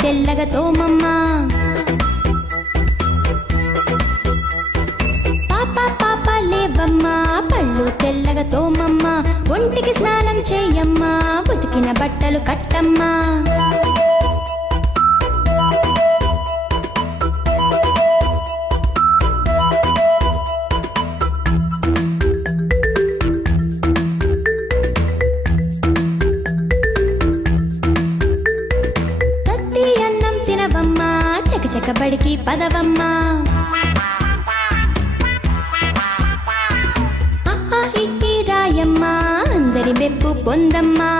తెల్లగా తోమమ్మ పాప పాప లేవమ్మ పళ్ళు తెల్లగా తోమమ్మ ఒంటికి స్నానం చేయమ్మా ఉతికిన బట్టలు కట్టమ్మా బడికి పదవమ్మా అహా ఇహి రాయమ్మా అందరి మెప్పు పొందమ్మా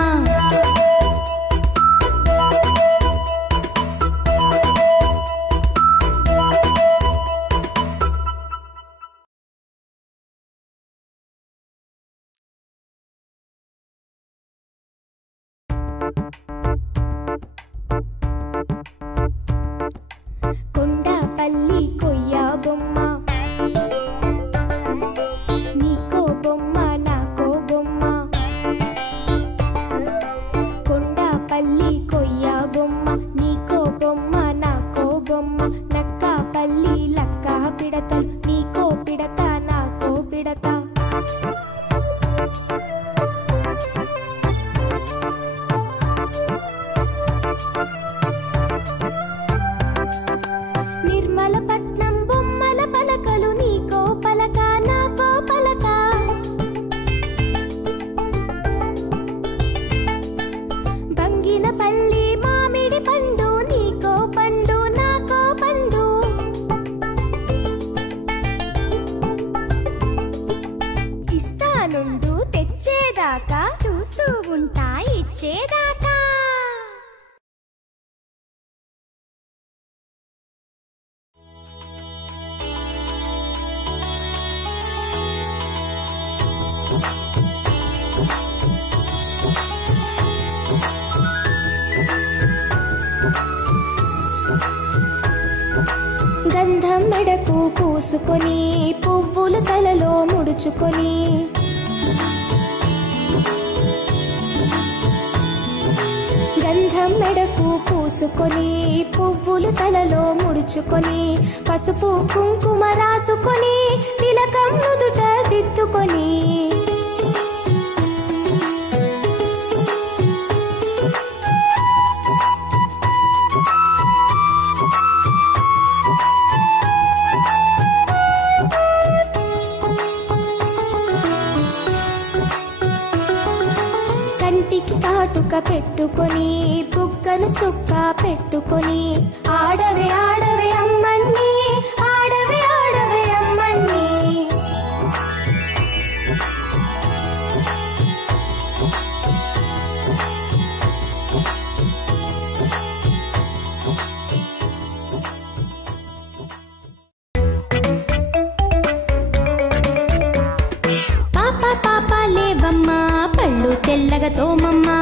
కొండపల్లి కొయ్య బొమ్మ నీకో బొమ్మ నాకో బొమ్మ కొండపల్లి కొయ్య బొమ్మ నీకో బొమ్మ నాకో బొమ్మ నక్కపల్లి లక్క పిడతలు నీకో పిడత నాకో పిడత నిర్మలపట్నం బొమ్మల పలకలు నీకో పలక నాకో పలక బంగినపల్లి మామిడి పండు నీకో పండు నాకో పండు ఇస్తానుండు తెచ్చేదాకా చూస్తూ ఉంటా ఇచ్చేదాకా గంధం మెడకు పూసుకొని పువ్వులు తలలో ముడుచుకొని గంధం మెడకు పూసుకొని పువ్వులు తలలో ముడుచుకొని పసుపు కుంకుమ రాసుకొని తిలకం నుదుట దిద్దుకొని కాటుక పెట్టుకొని బుగ్గను చుక్క పెట్టుకొని ఆడవే ఆడవే అమ్మన్ని ఆడవే ఆడవే అమ్మన్ని పాప పాప లేవమ్మా పళ్ళు తెల్లగా తోమమ్మా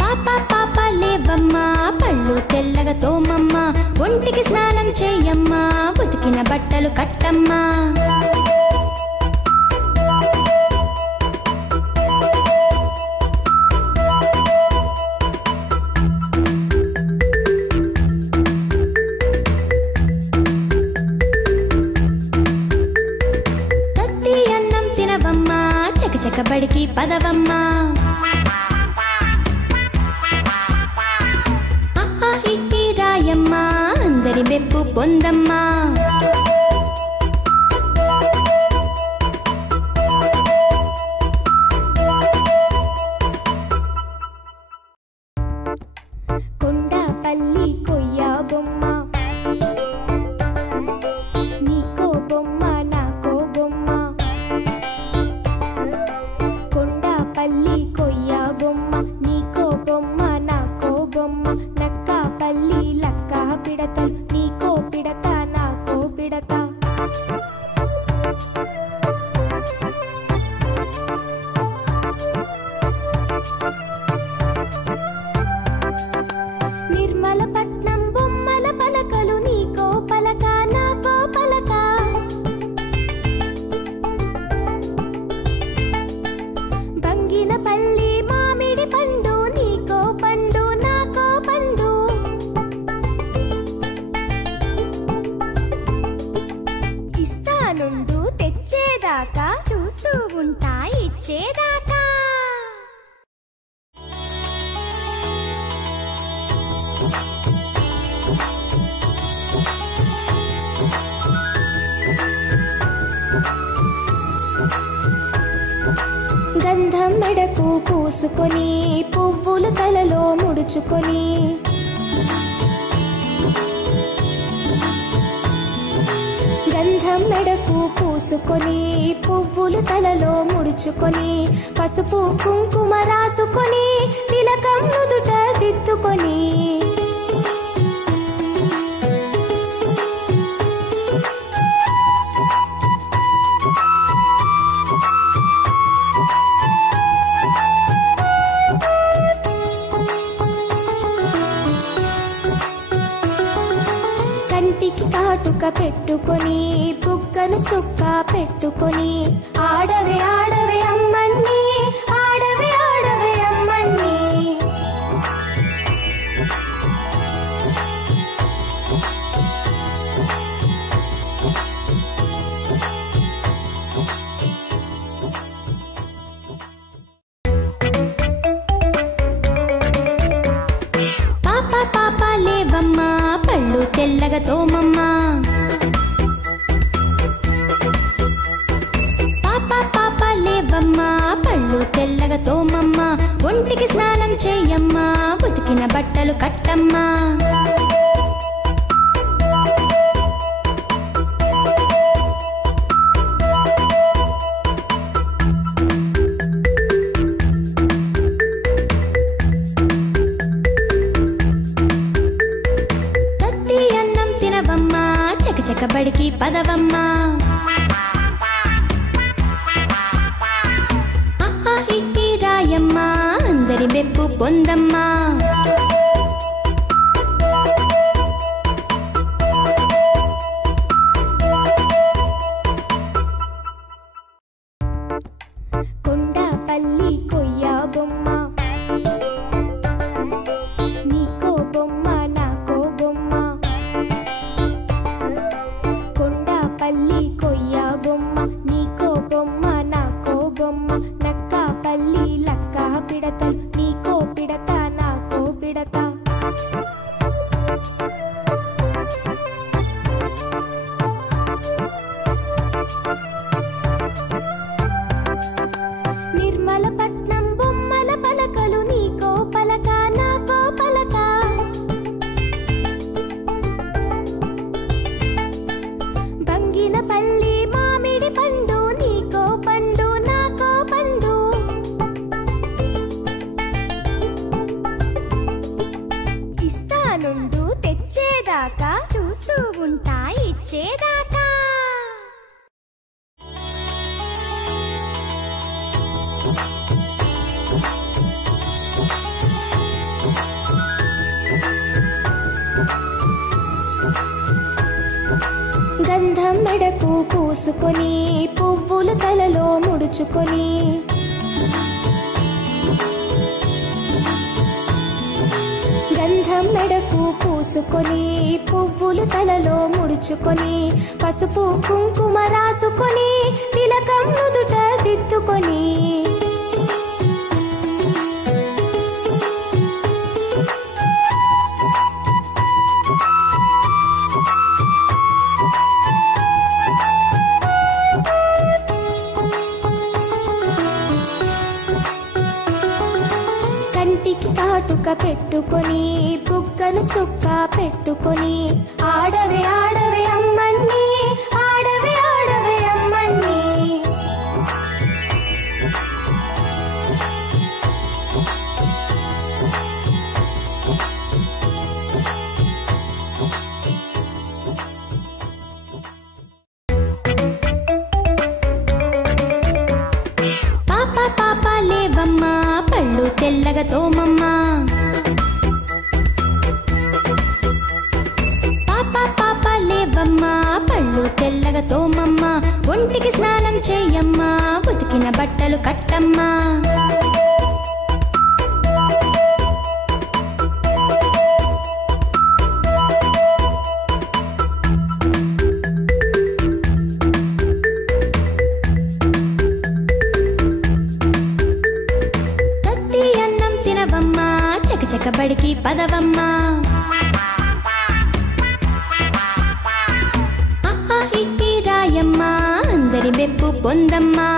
పాప పాప లేవమ్మా పళ్ళు తెల్లగా తోమమ్మా ఒంటికి స్నానం చేయమ్మా ఉతికిన బట్టలు కట్టమ్మా బడికి పదవమ్మా అహా ఇహి రాయమ్మా అందరి మెప్పు పొందమ్మా కొండపల్లి కొయ్య బొమ్మ నీకో బొమ్మ నాకో బొమ్మ కొండపల్లి కొయ్య బొమ్మ నీకో బొమ్మ నాకో బొమ్మ నక్కపల్లి లక్క పిడతలు నీకో పిడత నాకో పిడత నిర్మలపట్నం బొమ్మల పలకలు మెడకు పూసుకొని పువ్వులు తలలో ముడుచుకొని గంధం మెడకు పూసుకొని పువ్వులు తలలో ముడుచుకొని పసుపు కుంకుమ రాసుకొని తిలకం నుదుట దిద్దుకొని కంటికి కాటుక పెట్టుకొని బుగ్గను చుక్క పెట్టుకొని ఆడవే ఆడవే అమ్మన్ని ఆడవే ఆడవే అమ్మన్ని పాప పాప లేవమ్మా పళ్ళు తెల్లగా తోమమ్మా పాప పాప లేవమ్మా పళ్ళు తెల్లగా తోమమ్మా ఒంటికి స్నానం చెయ్యమ్మా ఉతికిన బట్టలు కట్టమ్మా చకబడికి పదవమ్మా ఇట్టి రాయమ్మా అందరి మెప్పు పొందమ్మా కొండపల్లి కొయ్య బొమ్మ నీకో బొమ్మ నాకో బొమ్మ పల్లి కొయ్య బొమ్మ నీకో బొమ్మ నాకో బొమ్మ నక్క పల్లి లక్క పిడతలు నీకో పిడత నాకో పిడత నిర్మలపట్నం బొమ్మల పలకలు నీకో పలక నాకో పలక పల్లి మామిడి పండు నీకో పండు నాకో పండు ఇస్తానుండు తెచ్చేదాకా చూస్తూ ఉంటా ఇచ్చేదాకా గంధం మెడకు పూసుకొని పువ్వులు తలలో ముడుచుకొని గంధం మెడకు పూసుకొని పువ్వులు తలలో ముడుచుకొని పసుపు కుంకుమ రాసుకొని తిలకం నుదుట దిద్దుకొని కంటికి కాటుక పెట్టుకొని బుగ్గను చుక్క పెట్టుకొని ఆడవే ఆడవే అమ్మన్ని ఆడవే ఆడవే అమ్మన్ని పాప పాప లేవమ్మా పళ్ళు తెల్లగా తోమమ్మా పాప పాప లేవమ్మా పళ్ళు తెల్లగా తోమమ్మా ఒంటికి స్నానం చెయ్యమ్మా ఉతికిన బట్టలు కట్టమ్మా చకబడికి పదవమ్మా ఇట్టి రాయమ్మా అందరి మెప్పు పొందమ్మా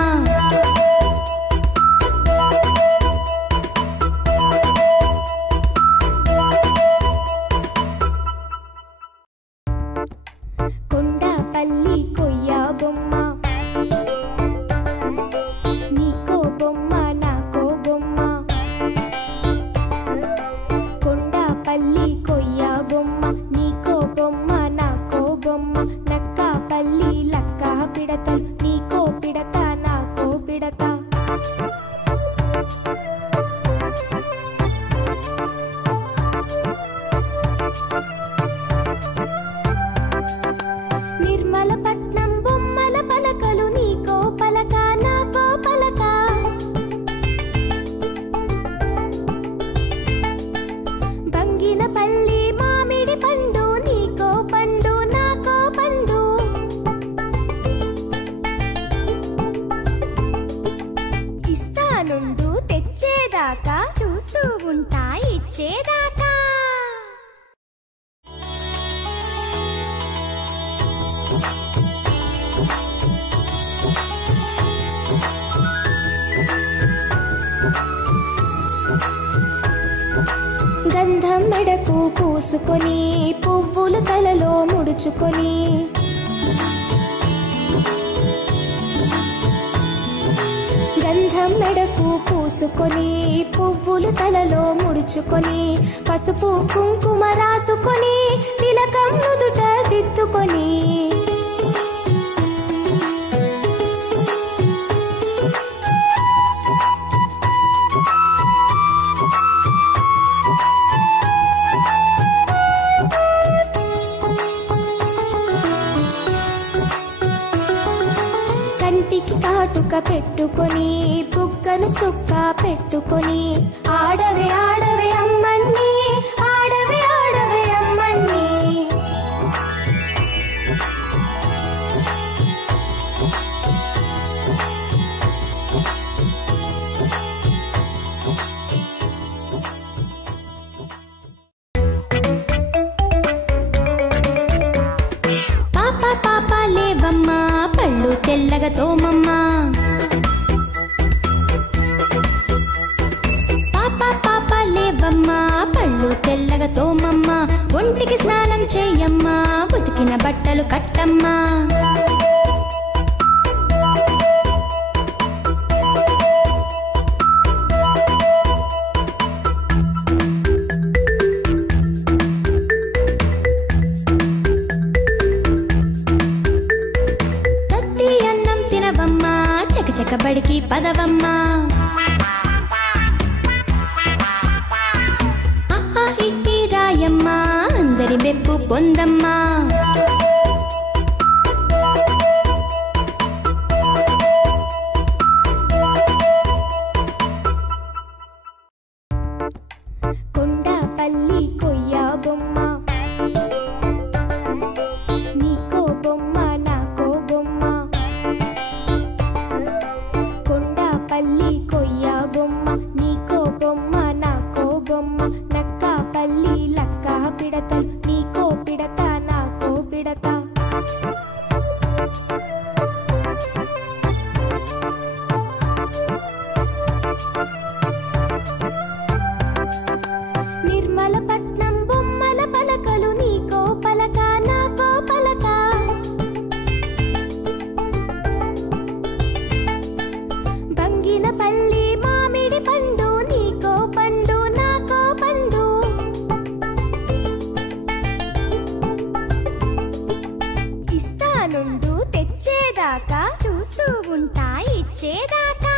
ఇచ్చేదాకా. గంధం మెడకు పూసుకొని పువ్వులు తలలో ముడుచుకొని గంధం మెడకు పూసుకొని పువ్వులు తలలో ముడుచుకొని పసుపు కుంకుమ రాసుకొని తిలకం నుదుట దిద్దుకొని కాటుక పెట్టుకొని బుగ్గను చుక్క పెట్టుకొని ఆడవే ఆడవే అమ్మన్ని ఆడవే ఆడవే అమ్మన్ని పాప పాప లేవమ్మా పళ్ళు తెల్లగా తోమమ్మా. పాప పాప లేవమ్మా పళ్ళు తెల్లగా తోమమ్మా. ఒంటికి స్నానం చెయ్యమ్మా ఉతికిన బట్టలు కట్టమ్మా. చకబడికి పదవమ్మా. అహా ఇట్టి రాయమ్మా అందరి మెప్పు పొందమ్మా. కొండపల్లి కొయ్య బొమ్మ నీకో బొమ్మ నాకో బొమ్మ. కొండపల్లి కొయ్య బొమ్మ నీకో బొమ్మ నాకో బొమ్మ. నక్కపల్లి లక్క పిడతలు నీకో పిడత నాకో పిడత. నిర్మలపట్నం బొమ్మల పలకలు నీకో పలక నాకో పలక. బంగినపల్లి మామిడి పండు నీకో పండు నాకో పండు. ఇస్తానుండు తెచ్చేదాకా చూస్తూ ఉంటా ఇచ్చేదాకా.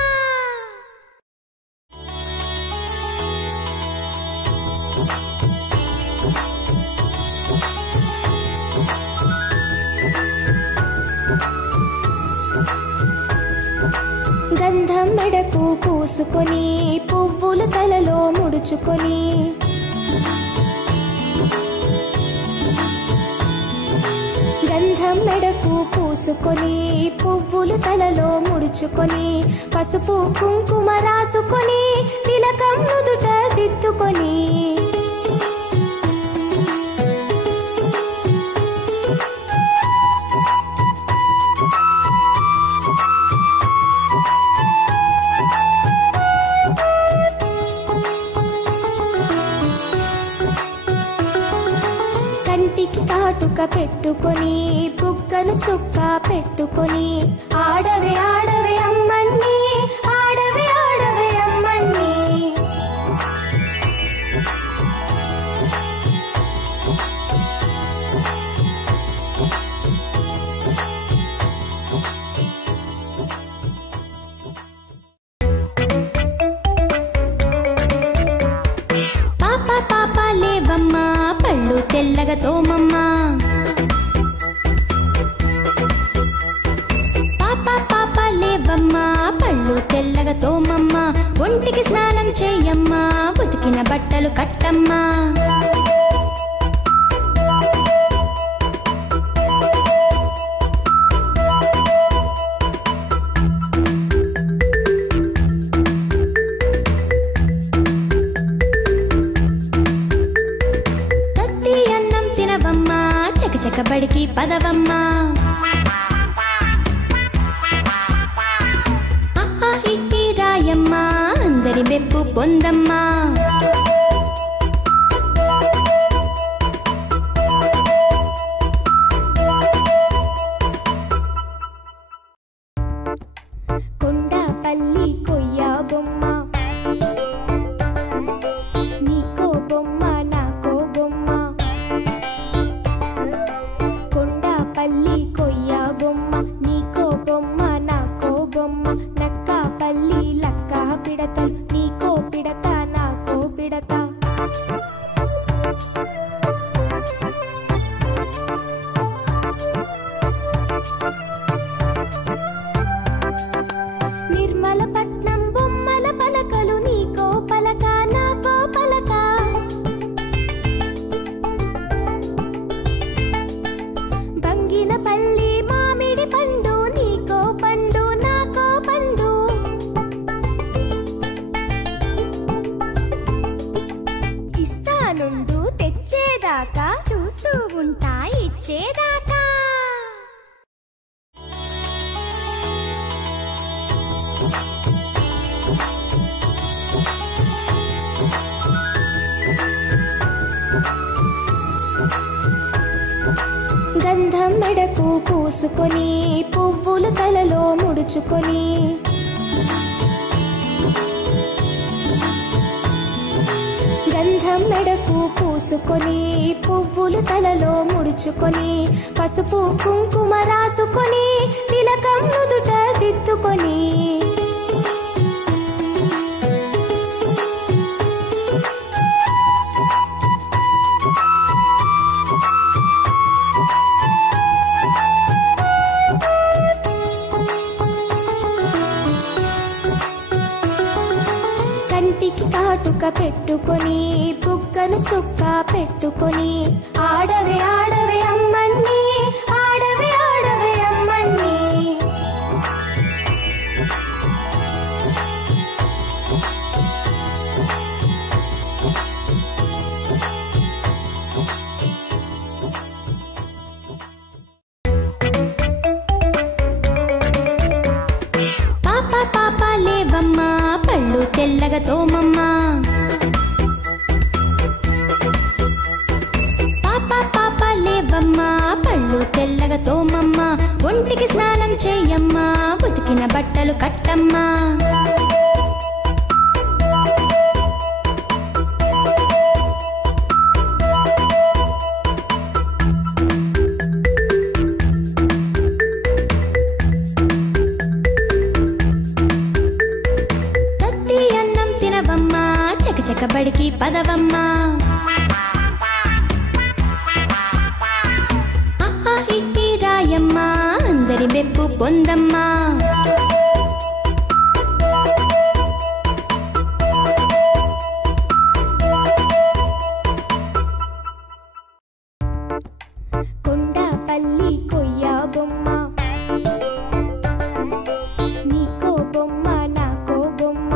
గంధం మెడకు పూసుకొని పువ్వులు తలలో ముడుచుకొని గంధం మెడకు పూసుకొని పువ్వులు తలలో ముడుచుకొని పసుపు కుంకుమ రాసుకొని తిలకం నుదుట దిద్దుకొని కాటుక పెట్టుకొని బుగ్గను చుక్క పెట్టుకొని ఆడవే ఆడవే అమ్మన్ని ఆడవే ఆడవే అమ్మన్ని. పాప పాప లేవమ్మా పళ్ళు తెల్లగా తోమమ్మా. పాప పాప లేవమ్మా పళ్ళు తెల్లగా తోమమ్మా. ఒంటికి స్నానం చెయ్యమ్మా ఉతికిన బట్టలు కట్టమ్మా. బడికి పదవమ్మా అహా ఇహి రాయమ్మా అందరి మెప్పు పొందమ్మా కొండపల్లి కొయ్య బొమ్మ నీకో బొమ్మ నాకో బొమ్మ కొండపల్లి కొయ్య బొమ్మ నీకో బొమ్మ నాకో బొమ్మ నక్కపల్లి లక్క పిడతలు నీకో పిడత నాకో పిడత నిర్మలపట్నం బొమ్మల పలకలు నీకో పలక నాకో పలక బంగినపల్లి మామిడి పండు నీకో పండు నాకో పండు ఇస్తానుండు తెచ్చేదాకా చూస్తూ ఉంటా ఇచ్చేదాకా గంధం మెడకు పూసుకొని పువ్వులు తలలో ముడుచుకొని గంధం మెడకు పూసుకొని పువ్వులు తలలో ముడుచుకొని పసుపు కుంకుమ రాసుకొని తిలకం నుదుట దిద్దుకొని కాటుక పెట్టుకొని బుగ్గను చుక్క పెట్టుకొని ఆడవే ఆడవే అమ్మన్ని ఆడవే ఆడవే అమ్మన్ని పాప పాప లేవమ్మా పళ్ళు తెల్లగా తోమమ్మా పాప పాప లేవమ్మా పళ్ళు తెల్లగా తోమమ్మా ఒంటికి స్నానం చేయమ్మా ఉతికిన బట్టలు కట్టమ్మా బడికి పదవమ్మా అహా ఇహి రాయమ్మా అందరి మెప్పు పొందమ్మా కొండపల్లి కొయ్య బొమ్మ నీకో బొమ్మ నాకో బొమ్మ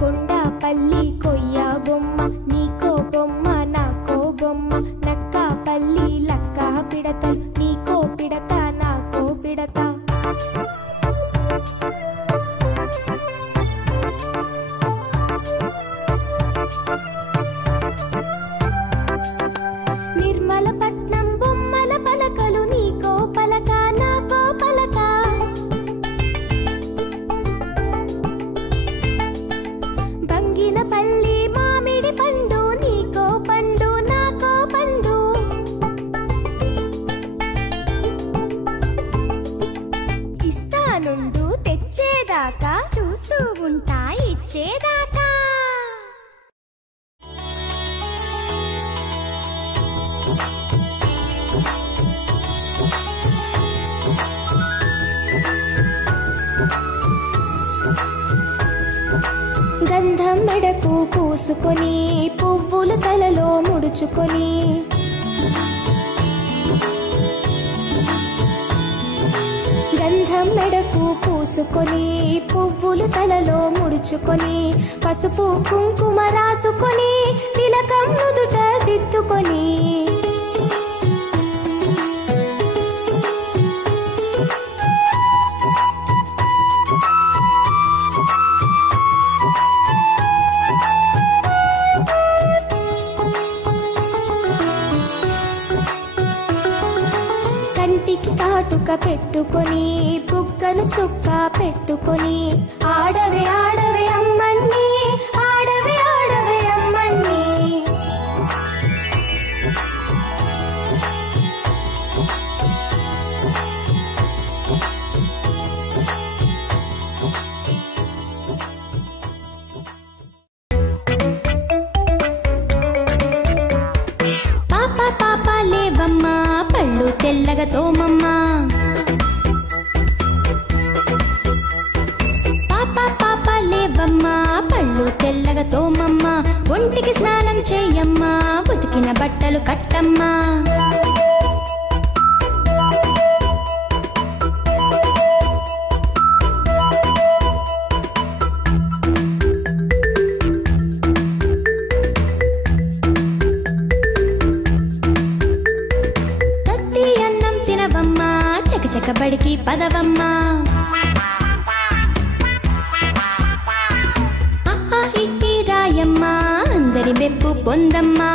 కొండపల్లి కొయ్య బొమ్మ నీకో బొమ్మ నాకో బొమ్మ నక్కపల్లి లక్క పిడతలు నీకో పిడత నాకో పిడత నిర్మలపట్నం బొమ్మల పలకలు నీకో పలక నాకో పలక బంగినపల్లి మామిడి పండు నీకో పండు నాకో పండు ఇస్తానుండు తెచ్చేదాకా చూస్తూ ఉంటా ఇచ్చేదాకా గంధం మెడకు పూసుకొని పువ్వులు తలలో ముడుచుకొని గంధం మెడకు పూసుకొని పువ్వులు తలలో ముడుచుకొని పసుపు కుంకుమ రాసుకొని తిలకం నుదుట దిద్దుకొని పెట్టుకొని ఆడవే ఆడవే అమ్మన్ని ఆడవే ఆడవే అమ్మన్ని. పాప పాప లేవమ్మా పళ్ళు తెల్లగా తోమమ్మా. పాప పాప లేవమ్మా పళ్ళు తెల్లగా తోమమ్మా. ఒంటికి స్నానం చెయ్యమ్మా ఉతికిన బట్టలు కట్టమ్మా. చకబడికి పదవమ్మా. అహా ఇహి రాయమ్మా అందరి మెప్పు పొందమ్మా.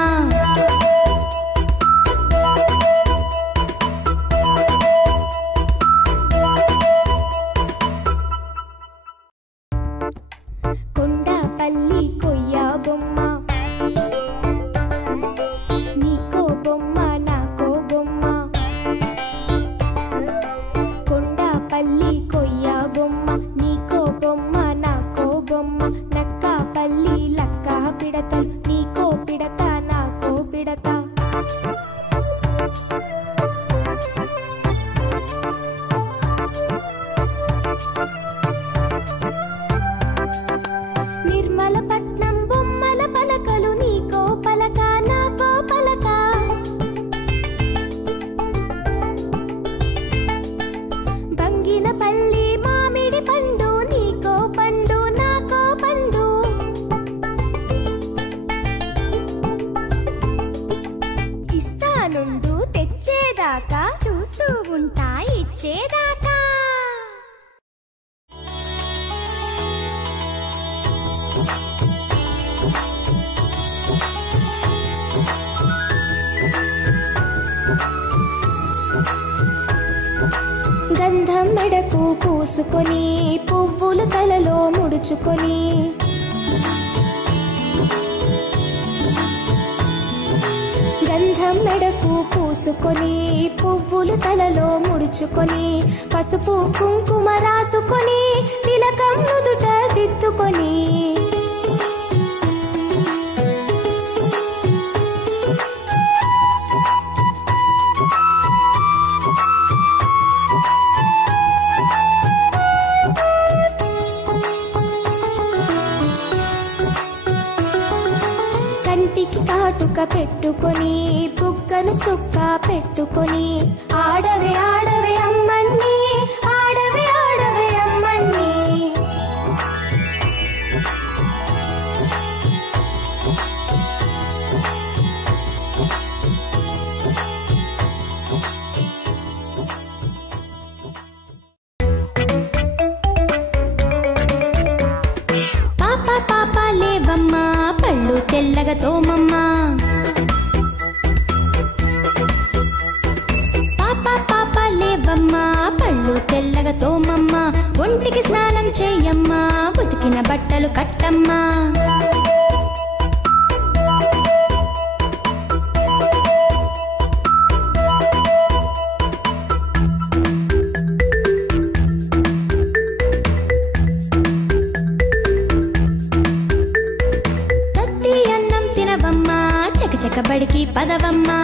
కొండపల్లి కొయ్య బొమ్మ నీకో బొమ్మ నాకో బొమ్మ. పల్లి కొయ్య బొమ్మ నీకో బొమ్మ నాకో బొమ్మ. నక్క పల్లి లక్క పిడతలు నీకో పిడత నాకో పిడత. నిర్మలపట్నం బొమ్మల పలకలు నీకో పలక నాకో పలక. పల్లి మామిడి పండు నీకో పండు నాకో పండు. ఇస్తానుండు తెచ్చేదాకా చూస్తూ ఉంటా ఇచ్చేదాకా. గంధం మెడకు పూసుకొని పువ్వులు తలలో ముడుచుకొని గంధం మెడకు పూసుకొని పువ్వులు తలలో ముడుచుకొని పసుపు కుంకుమ రాసుకొని తిలకం నుదుట దిద్దుకొని కాటుక పెట్టుకొని బుగ్గను చుక్క పెట్టుకొని ఆడవే ఆడవే అమ్మన్ని ఆడవే ఆడవే అమ్మన్ని. పాప పాప లేవమ్మా పళ్ళు తెల్లగా తోమమ్మా. పాప పాప లేవమ్మా పళ్ళు తెల్లగా తోమమ్మా. ఒంటికి స్నానం చెయ్యమ్మా ఉతికిన బట్టలు కట్టమ్మా. చకబడికి పదవమ్మా.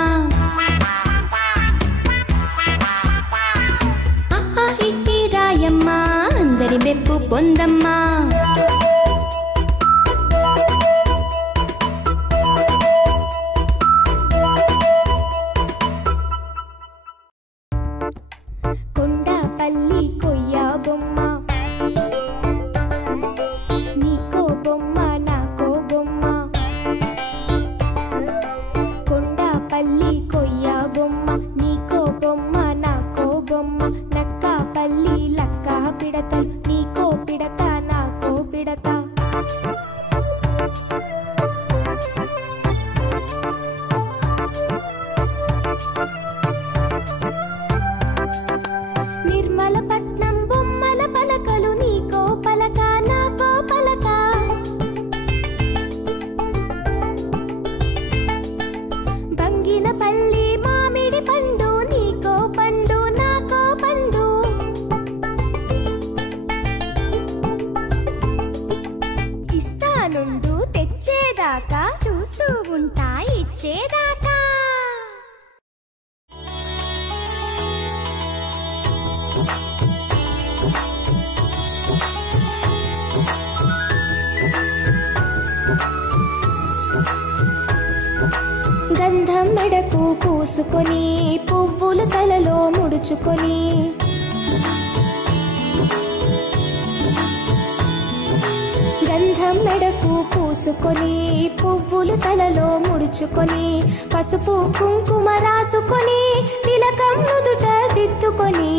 అహా ఇహి రాయమ్మా అందరి మెప్పు పొందమ్మా. కొండపల్లి కొయ్య బొమ్మ నీకో బొమ్మ నాకో బొమ్మ. పల్లి కొయ్య బొమ్మ నీకో బొమ్మ నాకో బొమ్మ. నక్క పల్లి లక్క పిడతలు నీకో పిడత నాకో వచ్చేదాకా. గంధం మెడకు పూసుకొని పువ్వులు తలలో ముడుచుకొని గంధం మెడకు పూసుకొని పువ్వులు తలలో ముడుచుకొని పసుపు కుంకుమ రాసుకొని తిలకం నుదుట దిద్దుకొని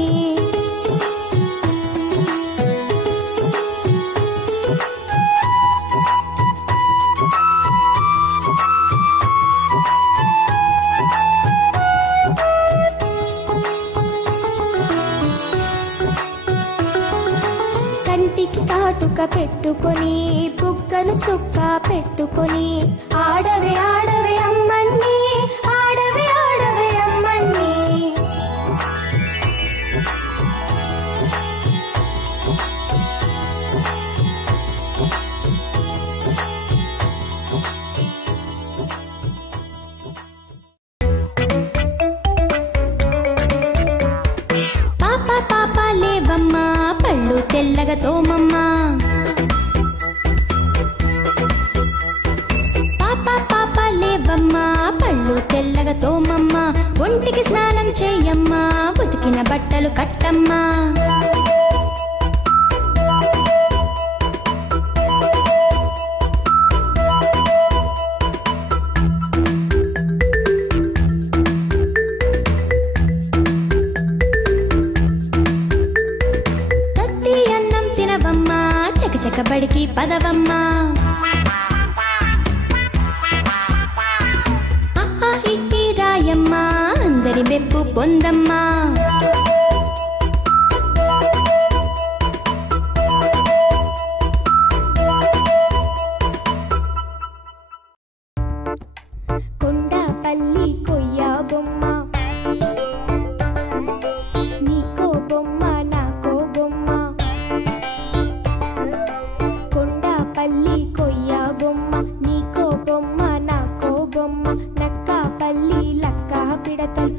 కాటుక పెట్టుకొని బుగ్గను చుక్క పెట్టుకొని ఆడవే ఆడవే అమ్మన్ని ఆడవే ఆడవే అమ్మన్ని పాప పాప లేవమ్మా పళ్ళు తెల్లగా తోమమ్మా. పాప పాప లేవమ్మా పళ్ళు తెల్లగా తోమమ్మా. ఒంటికి స్నానం చేయమ్మా ఉతికిన బట్టలు కట్టమ్మా. చకబడికి పదవమ్మా. అహా ఇహి రాయమ్మా అందరి మెప్పు పొందమ్మా. కొండపల్లి కొయ్య బొమ్మ నీకో బొమ్మ నాకో బొమ్మ. కొండపల్లి కొయ్య బొమ్మ నీకో బొమ్మ నాకో బొమ్మ. నక్క పల్లి లక్క పిడతలు